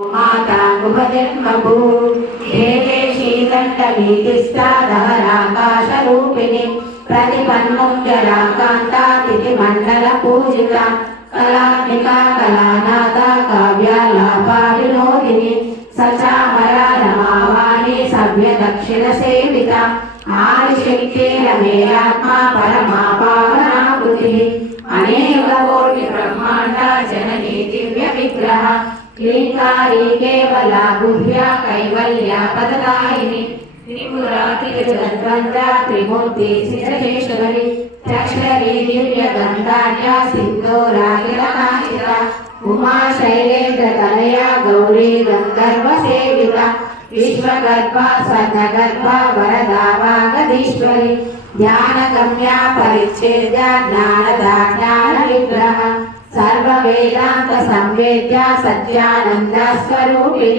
माता गुहजन्मभू देवे श्रीकण्ठनीतिस्तादहराकाशरूपिणी प्रतिपन्नं जलाकान्तातिथिमण्डलपूजिता कलात्मिका कलानाथा काव्यालापा विनोदिनी सचामरा रमावाणी सभ्यदक्षिणसेविता आदिशक्तिरमेयात्मा परमा पावनाकृतिः अनेककोटि ब्रह्माण्ड जननी दिव्यविग्रह क्लींकारी केवला गुह्या कैवल्या पददायिनी त्रिपुरातिजगद्वन्द्रा त्रिमूर्ति सिद्धेश्वरी चक्षरी दिव्यगन्धाढ्या सिन्दूराकिलकाञ्चिता उमा शैलेन्द्रतनया गौरी गन्धर्वसेविता विश्वगर्भा सर्वगर्भा वरदा वागदीश्वरी ध्यानगम्या परिच्छेद्या ज्ञानदा ज्ञानविग्रह सर्ववेदांत संवेद्या सच्चानंद स्वरूपिणी।